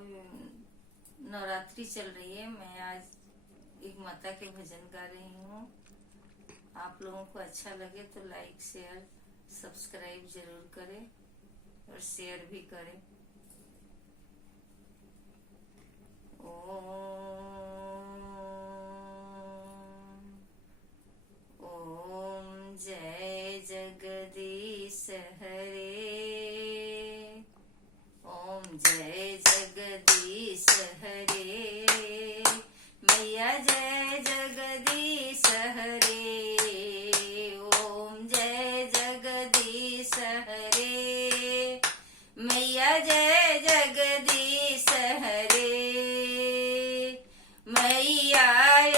नवरात्रि चल रही है। मैं आज एक माता के भजन गा रही हूँ। आप लोगों को अच्छा लगे तो लाइक शेयर सब्सक्राइब जरूर करें और शेयर भी करें। ओम जय जगदीश हरे। ओम जय जगदीश हरे। मैया जय जगदीश हरे। ओम जय जगदीश हरे। मैया जय जगदीश हरे। मैया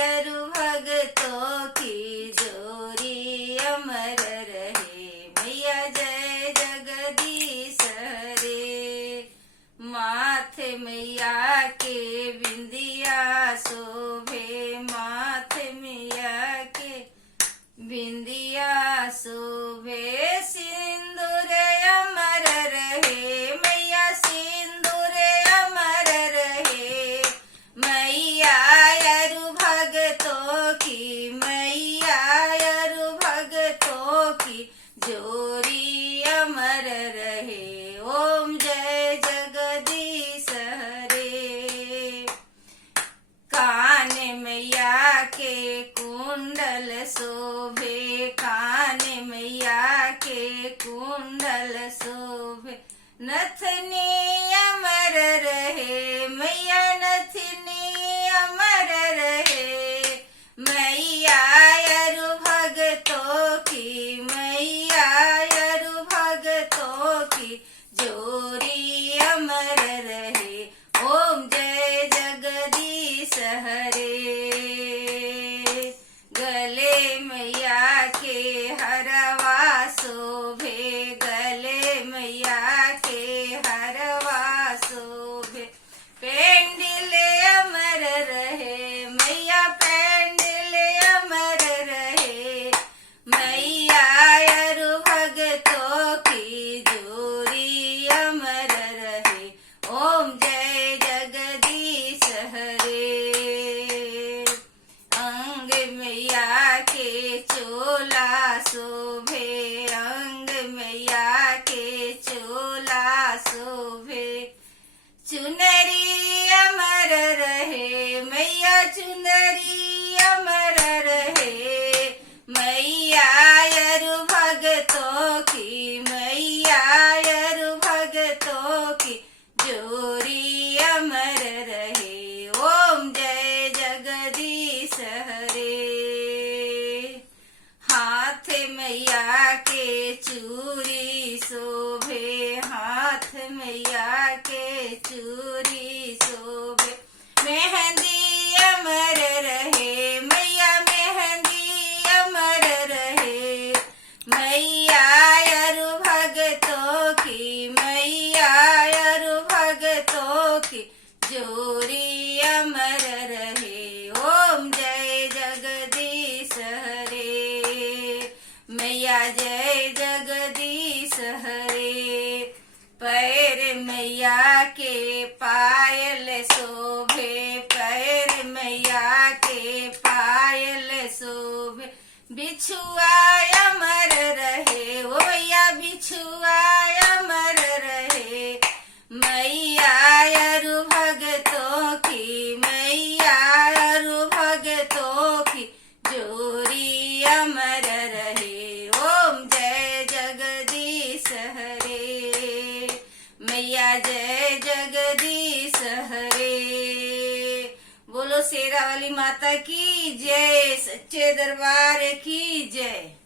अरु भगतों की जोरी अमर रहे। मैया जय जगदीश हरे। माथे मैया के बिंदिया शोभे। माथे मैया के बिंदिया शोभे। सिंदूर अमर रहे। मैया सिंदूर अमर रहे। मैया अरु भगतों की। मैया अरु भगतों की जोरी अमर रहे। ओम जय जगदीश हरे। कान मैया के कुंडल शोभे। कान मैया के कुंडल शोभे। नथनी अमर रहे। मैया नथनी अमर रहे। मैया अरु भगतों की। मैया अरु भगतों की जोरी अमर रहे। ओम जय जगदीश हरे। गले मैया के हरवा शोभे। गले मैया के हरवा शोभे। पेंडिल अमर रहे। मैया पेंडिल अमर रहे। मैया अरु भगतों की जोरी अमर रहे। ओम जय जगदीश हरे। अंग मैया के चोला शोभे। अंग मैया के चोला शोभे। चुनरी अमर रहे। मैया चुनरी अमर रहे। मैया अरु भगतों की। मैया अरु भगतों की जोरी अमर रहे। ओम जय जगदीश हरे। हाथ मैया के चूड़ी शोभे। हाथ मैया के चूड़ी शोभे। मेहंदी अमर रहे। मैया मेहंदी अमर रहे। मैया अरु भगतों की। मैया अरु भगतों की जोरी अमर रहे। ओम जय जगदीश हरे। मैया जय जगदीश हरे। पैर मैया के पायल शोभे। पैर मैया के पायल शोभे। बिछुआ अमर रहे। ओ मैया बिछुआ अमर रहे। मैया अरु भगतों की। मैया अरु भगतों की जोरी अमर रहे। ओम जय जगदीश हरे। मैया जय जगदीश हरे। बोलो शेरा वाली माता की जय। सच्चे दरबार की जय।